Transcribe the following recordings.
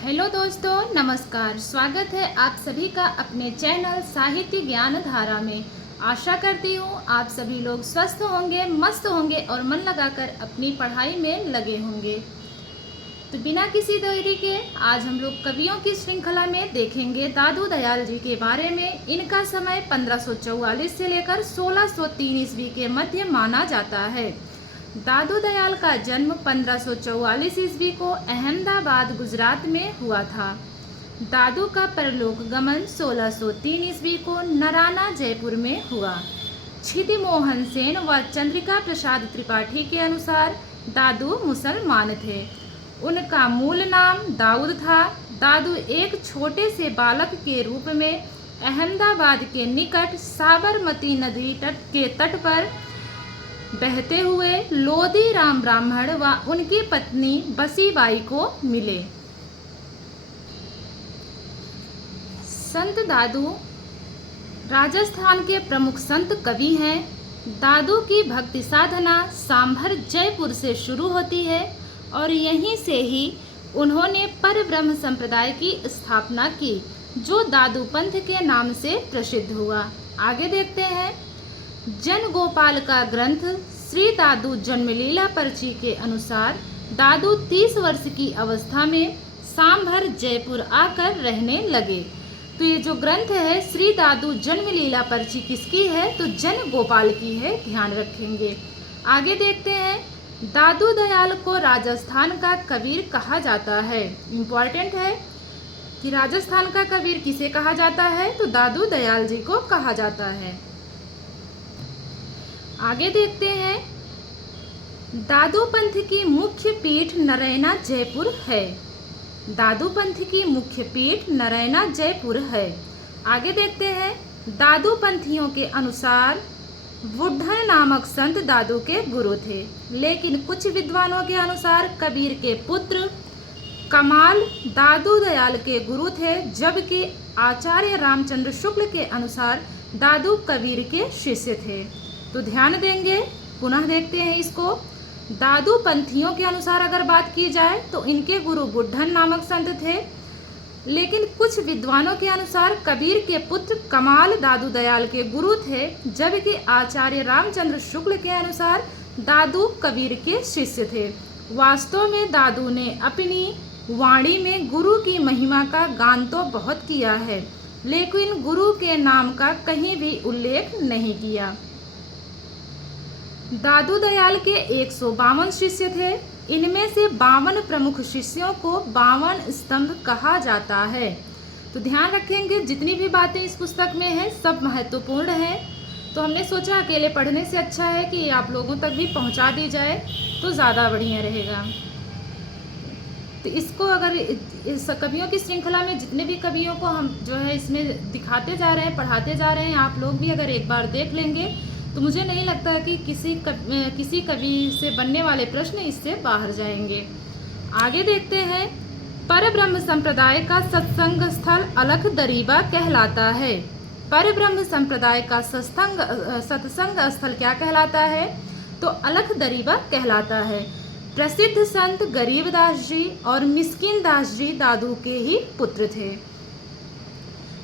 Hello दोस्तों, नमस्कार। स्वागत है आप सभी का अपने चैनल साहित्य ज्ञान धारा में। आशा करती हूँ आप सभी लोग स्वस्थ होंगे, मस्त होंगे और मन लगाकर अपनी पढ़ाई में लगे होंगे। तो बिना किसी देरी के आज हम लोग कवियों की श्रृंखला में देखेंगे दादू दयाल जी के बारे में। इनका समय 1544 से लेकर 1603 ईस्वी के मध्य माना जाता है। दादू दयाल का जन्म 1544 ईस्वी को अहमदाबाद गुजरात में हुआ था। दादू का परलोक गमन 1603 ईस्वी को नराना जयपुर में हुआ। क्षिति मोहन सेन व चंद्रिका प्रसाद त्रिपाठी के अनुसार दादू मुसलमान थे। उनका मूल नाम दाऊद था। दादू एक छोटे से बालक के रूप में अहमदाबाद के निकट साबरमती नदी के तट पर बहते हुए लोधी राम ब्राह्मण व उनकी पत्नी बसीबाई को मिले। संत दादू राजस्थान के प्रमुख संत कवि हैं। दादू की भक्ति साधना सांभर जयपुर से शुरू होती है और यहीं से ही उन्होंने परब्रह्म संप्रदाय की स्थापना की, जो दादू पंथ के नाम से प्रसिद्ध हुआ। आगे देखते हैं। जन गोपाल का ग्रंथ श्री दादू जन्मलीला पर्ची के अनुसार दादू 30 वर्ष की अवस्था में सांभर जयपुर आकर रहने लगे। तो ये जो ग्रंथ है श्री दादू जन्मलीला पर्ची किसकी है? तो जन गोपाल की है, ध्यान रखेंगे। आगे देखते हैं। दादू दयाल को राजस्थान का कबीर कहा जाता है। इम्पॉर्टेंट है कि राजस्थान का कबीर किसे कहा जाता है? तो दादू दयाल जी को कहा जाता है। आगे देखते हैं। दादू पंथ की मुख्य पीठ नरैना जयपुर है। दादू पंथ की मुख्य पीठ नरैना जयपुर है। आगे देखते हैं। दादू पंथियों के अनुसार बुढ़न नामक संत दादू के गुरु थे, लेकिन कुछ विद्वानों के अनुसार कबीर के पुत्र कमाल दादू दयाल के गुरु थे, जबकि आचार्य रामचंद्र शुक्ल के अनुसार दादू कबीर के शिष्य थे। तो ध्यान देंगे, पुनः देखते हैं इसको। दादू पंथियों के अनुसार अगर बात की जाए तो इनके गुरु बुढ़न नामक संत थे, लेकिन कुछ विद्वानों के अनुसार कबीर के पुत्र कमाल दादू दयाल के गुरु थे, जबकि आचार्य रामचंद्र शुक्ल के अनुसार दादू कबीर के शिष्य थे। वास्तव में दादू ने अपनी वाणी में गुरु की महिमा का गान तो बहुत किया है, लेकिन गुरु के नाम का कहीं भी उल्लेख नहीं किया। दादू दयाल के 152 शिष्य थे। इनमें से 52 प्रमुख शिष्यों को 52 स्तंभ कहा जाता है। तो ध्यान रखेंगे, जितनी भी बातें इस पुस्तक में हैं सब महत्वपूर्ण हैं। तो हमने सोचा अकेले पढ़ने से अच्छा है कि आप लोगों तक भी पहुंचा दी जाए तो ज़्यादा बढ़िया रहेगा। तो इसको अगर इस कवियों की श्रृंखला में जितने भी कवियों को हम जो है इसमें दिखाते जा रहे हैं, पढ़ाते जा रहे हैं, आप लोग भी अगर एक बार देख लेंगे तो मुझे नहीं लगता कि किसी कवि से बनने वाले प्रश्न इससे बाहर जाएंगे। आगे देखते हैं। परब्रह्म संप्रदाय का सत्संग स्थल अलख दरीबा कहलाता है। परब्रह्म संप्रदाय का सत्संग स्थल क्या कहलाता है? तो अलख दरीबा कहलाता है। प्रसिद्ध संत गरीबदास जी और मिस्किन दास जी दादू के ही पुत्र थे।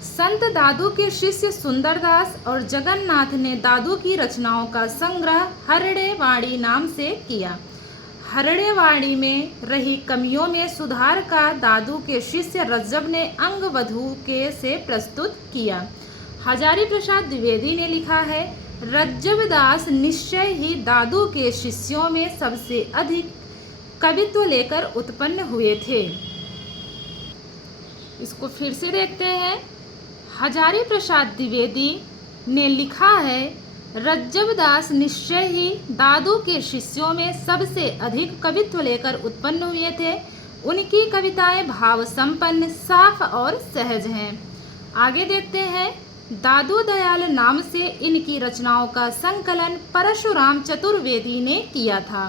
संत दादू के शिष्य सुंदरदास और जगन्नाथ ने दादू की रचनाओं का संग्रह हरड़ेवाड़ी नाम से किया। हरड़ेवाड़ी में रही कमियों में सुधार का दादू के शिष्य रज्जब ने अंगवधू के से प्रस्तुत किया। हजारी प्रसाद द्विवेदी ने लिखा है, रज्जब दास निश्चय ही दादू के शिष्यों में सबसे अधिक कवित्व लेकर उत्पन्न हुए थे। इसको फिर से देखते हैं। हजारी प्रसाद द्विवेदी ने लिखा है, रज्जब दास निश्चय ही दादू के शिष्यों में सबसे अधिक कवित्व लेकर उत्पन्न हुए थे। उनकी कविताएं भाव संपन्न, साफ और सहज हैं। आगे देखते हैं। दादू दयाल नाम से इनकी रचनाओं का संकलन परशुराम चतुर्वेदी ने किया था।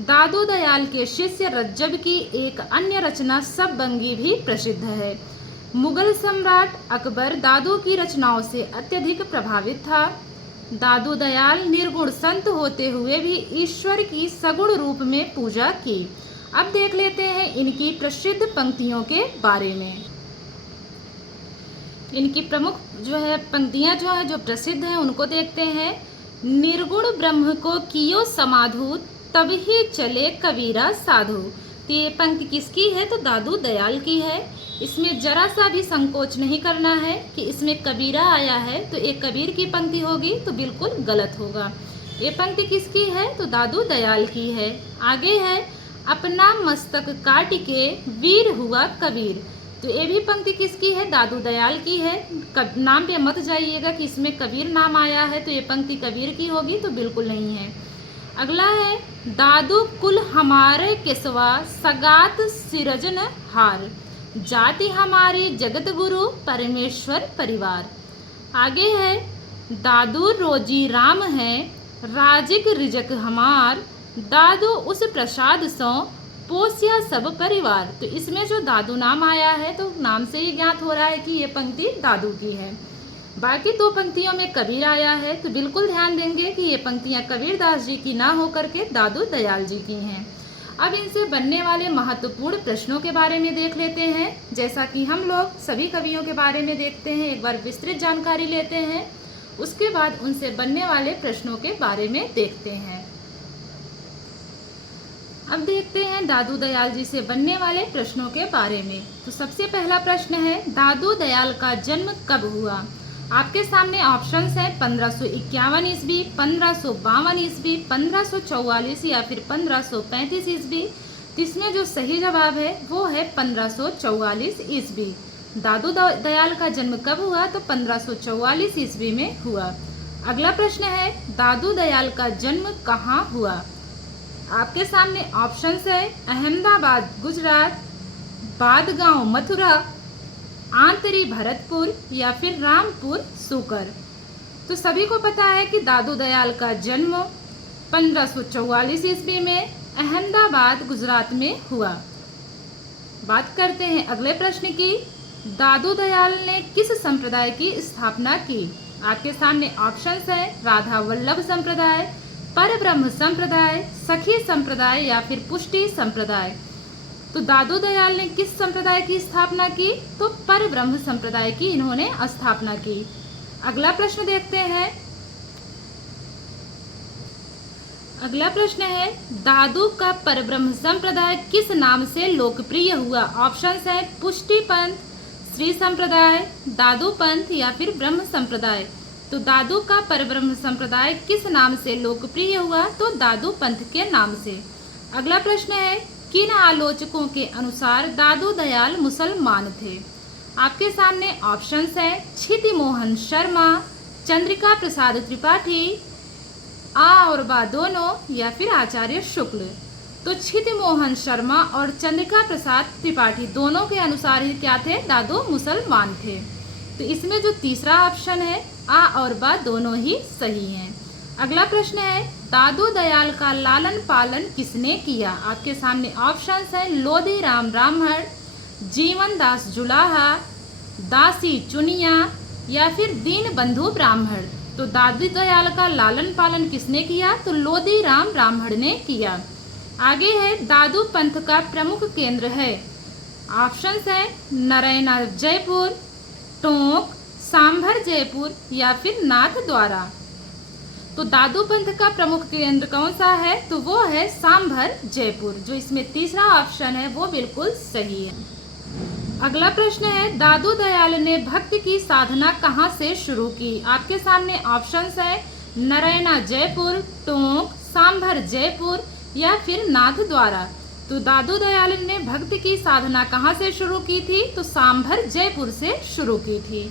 दादू दयाल के शिष्य रज्जब की एक अन्य रचना सबबंगी भी प्रसिद्ध है। मुगल सम्राट अकबर दादू की रचनाओं से अत्यधिक प्रभावित था। दादू दयाल निर्गुण संत होते हुए भी ईश्वर की सगुण रूप में पूजा की। अब देख लेते हैं इनकी प्रसिद्ध पंक्तियों के बारे में। इनकी प्रमुख जो है पंक्तियां जो है जो प्रसिद्ध हैं उनको देखते हैं। निर्गुण ब्रह्म को कियो समाधु, तब ही चले कबीरा साधु। तो ये पंक्ति किसकी है? तो दादू दयाल की है। इसमें जरा सा भी संकोच नहीं करना है कि इसमें कबीरा आया है तो एक कबीर की पंक्ति होगी तो बिल्कुल गलत होगा। ये पंक्ति किसकी है? तो दादू दयाल की है। आगे है, अपना मस्तक काट के वीर हुआ कबीर। तो ये भी पंक्ति किसकी है? दादू दयाल की है। नाम पे मत जाइएगा कि इसमें कबीर नाम आया है तो ये पंक्ति कबीर की होगी, तो बिल्कुल नहीं है। अगला है, दादू कुल हमारे केसवा, सगात सिरजन हार। जाति हमारी जगत गुरु, परमेश्वर परिवार। आगे है, दादू रोजी राम है, राजिक रिजक हमार। दादू उस प्रसाद सो, पोसिया सब परिवार। तो इसमें जो दादू नाम आया है तो नाम से ही ज्ञात हो रहा है कि ये पंक्ति दादू की है। बाकी दो पंक्तियों में कबीर आया है तो बिल्कुल ध्यान देंगे कि ये पंक्तियां कबीरदास जी की ना होकर के दादू दयाल जी की हैं। अब इनसे बनने वाले महत्वपूर्ण प्रश्नों के बारे में देख लेते हैं। जैसा कि हम लोग सभी कवियों के बारे में देखते हैं, एक बार विस्तृत जानकारी लेते हैं, उसके बाद उनसे बनने वाले प्रश्नों के बारे में देखते हैं। अब देखते हैं दादू दयाल जी से बनने वाले प्रश्नों के बारे में। तो सबसे पहला प्रश्न है, दादू दयाल का जन्म कब हुआ? आपके सामने ऑप्शंस हैं 1551 ईस्वी, 1552 ईस्वी, 1544 या फिर 1535 ईस्वी। तो इसमें जो सही जवाब है वो है 1544 ईस्वी। दादू दयाल का जन्म कब हुआ? तो 1544 ईस्वी में हुआ। अगला प्रश्न है, दादू दयाल का जन्म कहाँ हुआ? आपके सामने ऑप्शंस है अहमदाबाद गुजरात, बादगांव मथुरा, आंतरी भरतपुर या फिर रामपुर सूकर। तो सभी को पता है कि दादू दयाल का जन्म 1544 ईस्वी में अहमदाबाद गुजरात में हुआ। बात करते हैं अगले प्रश्न की, दादू दयाल ने किस संप्रदाय की स्थापना की? आपके सामने ऑप्शंस है राधा वल्लभ संप्रदाय, परब्रह्म संप्रदाय, सखी संप्रदाय या फिर पुष्टि संप्रदाय। तो दादू दयाल ने किस संप्रदाय की स्थापना की? तो परब्रह्म संप्रदाय की इन्होंने स्थापना की। अगला प्रश्न देखते हैं। अगला प्रश्न है, दादू का परब्रह्म संप्रदाय किस नाम से लोकप्रिय हुआ? ऑप्शंस है पुष्टि पंथ, श्री संप्रदाय, दादू पंथ या फिर ब्रह्म संप्रदाय। तो दादू का परब्रह्म संप्रदाय किस नाम से लोकप्रिय हुआ? तो दादू पंथ के नाम से। अगला प्रश्न है, किन आलोचकों के अनुसार दादू दयाल मुसलमान थे? आपके सामने ऑप्शंस है क्षिति मोहन शर्मा, चंद्रिका प्रसाद त्रिपाठी, आ और बा दोनों या फिर आचार्य शुक्ल। तो क्षिति मोहन शर्मा और चंद्रिका प्रसाद त्रिपाठी दोनों के अनुसार ही क्या थे? दादू मुसलमान थे। तो इसमें जो तीसरा ऑप्शन है आ और बा दोनों ही सही हैं। अगला प्रश्न है, दादू दयाल का लालन पालन किसने किया? आपके सामने ऑप्शंस हैं लोधी राम ब्राह्मण, जीवन दास जुलाहा, दासी चुनिया या फिर दीन बंधु ब्राह्मण। तो दादू दयाल का लालन पालन किसने किया? तो लोधी राम ब्राह्मण ने किया। आगे है, दादू पंथ का प्रमुख केंद्र है। ऑप्शंस हैं नरैना जयपुर, टोंक, सांभर जयपुर या फिर नाथ द्वारा। तो दादू पंथ का प्रमुख केंद्र कौन सा है? तो वो है सांभर जयपुर। जो इसमें तीसरा ऑप्शन है वो बिल्कुल सही है। अगला प्रश्न है, दादू दयाल ने भक्ति की साधना कहाँ से शुरू की? आपके सामने ऑप्शंस है नरैना जयपुर, टोंक, सांभर जयपुर या फिर नाथ द्वारा। तो दादू दयाल ने भक्ति की साधना कहाँ से शुरू की थी? तो सांभर जयपुर से शुरू की थी।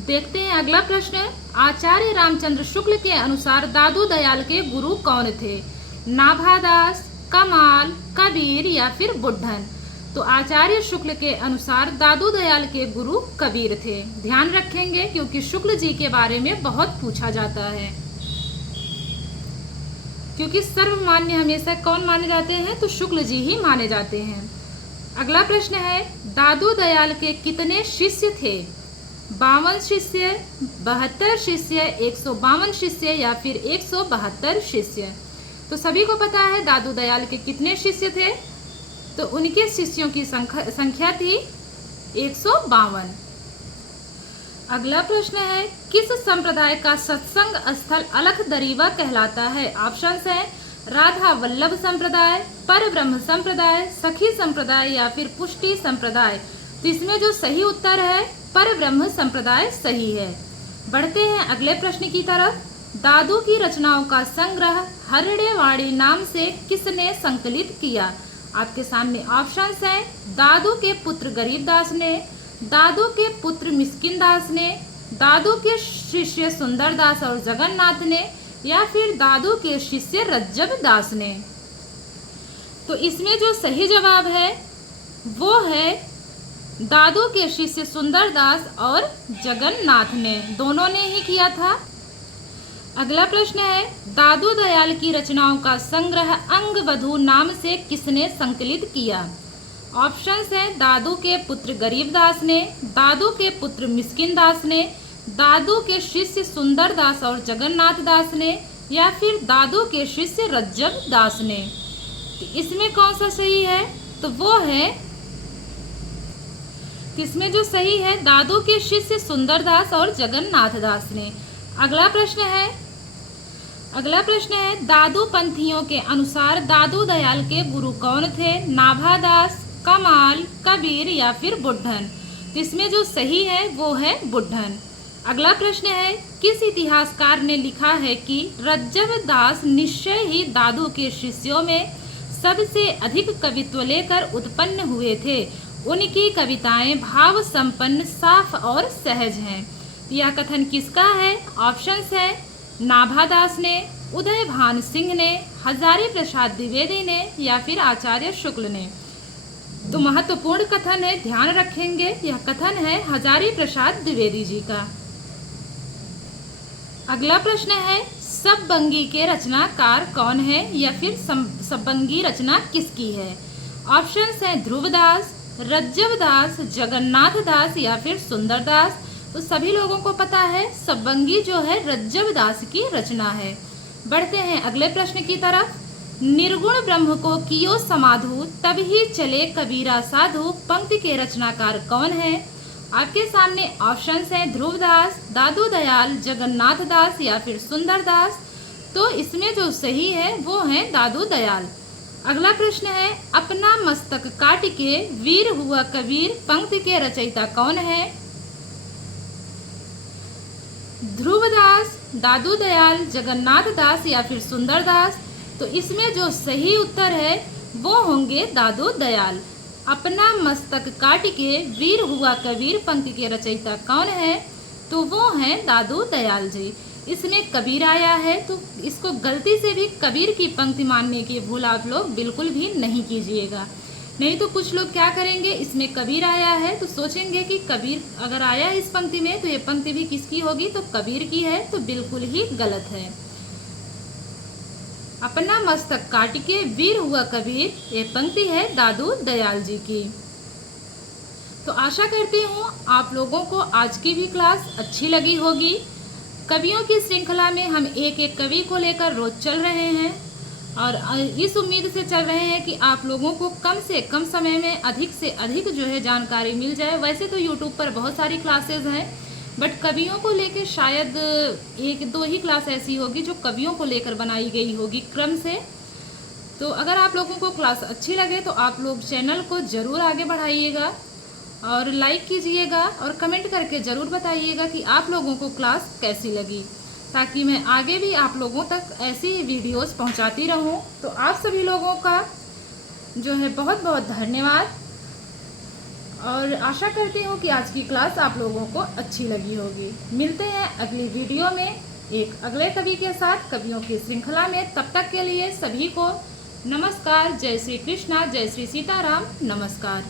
देखते हैं अगला प्रश्न, आचार्य रामचंद्र शुक्ल के अनुसार दादू दयाल के गुरु कौन थे? नाभादास, कमाल, कबीर या फिर बुड्ढन। तो आचार्य शुक्ल के अनुसार दादू दयाल के गुरु कबीर थे। ध्यान रखेंगे क्योंकि शुक्ल जी के बारे में बहुत पूछा जाता है, क्योंकि सर्वमान्य हमेशा कौन माने जाते हैं? तो शुक्ल जी ही माने जाते हैं। अगला प्रश्न है, दादू दयाल के कितने शिष्य थे? 52 शिष्य, 72 शिष्य, 152 शिष्य या फिर 172 शिष्य। तो सभी को पता है दादू दयाल के कितने शिष्य थे, तो उनके शिष्यों की संख्या थी 152। अगला प्रश्न है, किस संप्रदाय का सत्संग स्थल अलख दरीवा कहलाता है? ऑप्शंस हैं राधा वल्लभ संप्रदाय, पर ब्रह्म संप्रदाय, सखी संप्रदाय या फिर पुष्टि संप्रदाय। तो इसमें जो सही उत्तर है पर ब्रह्म संप्रदाय सही है। बढ़ते हैं अगले प्रश्न की तरफ। दादू की रचनाओं का संग्रह हरिणेवाणी नाम से किसने संकलित किया? आपके सामने ऑप्शंस हैं दादू के पुत्र गरीबदास ने, दादू के पुत्र मिस्किन दास ने, दादू के शिष्य सुंदर दास और जगन्नाथ ने, या फिर दादू के शिष्य रज्जब दास ने। तो इसमें जो सही जवाब है वो है दादू के शिष्य सुंदर दास और जगन्नाथ ने, दोनों ने ही किया था। अगला प्रश्न है, दादू दयाल की रचनाओं का संग्रह अंगवधू नाम से किसने संकलित किया? ऑप्शंस हैं दादू के पुत्र गरीबदास ने, दादू के पुत्र मिस्किन दास ने, दादू के शिष्य सुंदर दास और जगन्नाथ दास ने, या फिर दादू के शिष्य रज्जब दास ने। इसमें कौन सा सही है? तो वो है, इसमें जो सही है दादू के शिष्य सुंदर दास और जगन्नाथ दास ने। अगला प्रश्न है दादू पंथियों के अनुसार दादू दयाल के गुरु कौन थे? नाभादास, कमाल, कबीर या फिर बुड्ढन। तो इसमें जो सही है वो है बुड्ढन। अगला प्रश्न है, किस इतिहासकार ने लिखा है कि रज्जब दास निश्चय ही दादू के शिष्यों में सबसे अधिक कवित्व लेकर उत्पन्न हुए थे? उनकी कविताएं भाव संपन्न, साफ और सहज हैं। यह कथन किसका है? ऑप्शंस है नाभादास ने, उदय भान सिंह ने, हजारी प्रसाद द्विवेदी ने, या फिर आचार्य शुक्ल ने। तो महत्वपूर्ण कथन है, ध्यान रखेंगे। यह कथन है हजारी प्रसाद द्विवेदी जी का। अगला प्रश्न है, सबबंगी के रचनाकार कौन है, या फिर सबबंगी रचना किसकी है? ऑप्शंस हैं ध्रुवदास, रज्जब दास, जगन्नाथ दास या फिर सुंदर दास। तो सभी लोगों को पता है सबबंगी जो है रज्जब दास की रचना है। बढ़ते हैं अगले प्रश्न की तरफ। निर्गुण ब्रह्म को कियो समाधु, तभी चले कबीरा साधु, पंक्ति के रचनाकार कौन है? आपके सामने ऑप्शंस हैं ध्रुवदास, दादू दयाल, जगन्नाथ दास या फिर सुंदर दास। तो इसमें जो सही है वो है दादू दयाल। अगला प्रश्न है, अपना मस्तक काट के वीर हुआ कबीर, पंक्ति के रचयिता कौन है? ध्रुवदास, दादू दयाल, जगन्नाथ दास या फिर सुंदर दास। तो इसमें जो सही उत्तर है वो होंगे दादू दयाल। अपना मस्तक काट के वीर हुआ कबीर, पंक्ति के रचयिता कौन है? तो वो हैं दादू दयाल जी। इसमें कबीर आया है तो इसको गलती से भी कबीर की पंक्ति मानने की भूल आप लोग बिल्कुल भी नहीं कीजिएगा। नहीं तो कुछ लोग क्या करेंगे, इसमें कबीर आया है तो सोचेंगे कि कबीर अगर आया है इस पंक्ति में तो ये पंक्ति भी किसकी होगी, तो कबीर की है। तो बिल्कुल ही गलत है। अपना मस्तक काट के वीर हुआ कबीर, ये पंक्ति है दादू दयाल जी की। तो आशा करती हूँ आप लोगों को आज की भी क्लास अच्छी लगी होगी। कवियों की श्रृंखला में हम एक एक कवि को लेकर रोज चल रहे हैं और इस उम्मीद से चल रहे हैं कि आप लोगों को कम से कम समय में अधिक से अधिक जो है जानकारी मिल जाए। वैसे तो यूट्यूब पर बहुत सारी क्लासेस हैं, बट कवियों को लेकर शायद एक दो ही क्लास ऐसी होगी जो कवियों को लेकर बनाई गई होगी क्रम से। तो अगर आप लोगों को क्लास अच्छी लगे तो आप लोग चैनल को ज़रूर आगे बढ़ाइएगा और लाइक कीजिएगा और कमेंट करके ज़रूर बताइएगा कि आप लोगों को क्लास कैसी लगी, ताकि मैं आगे भी आप लोगों तक ऐसी वीडियोस पहुंचाती रहूं। तो आप सभी लोगों का जो है बहुत बहुत धन्यवाद और आशा करती हूँ कि आज की क्लास आप लोगों को अच्छी लगी होगी। मिलते हैं अगली वीडियो में एक अगले कवि के साथ कवियों की श्रृंखला में। तब तक के लिए सभी को नमस्कार। जय श्री कृष्णा, जय श्री सीताराम, नमस्कार।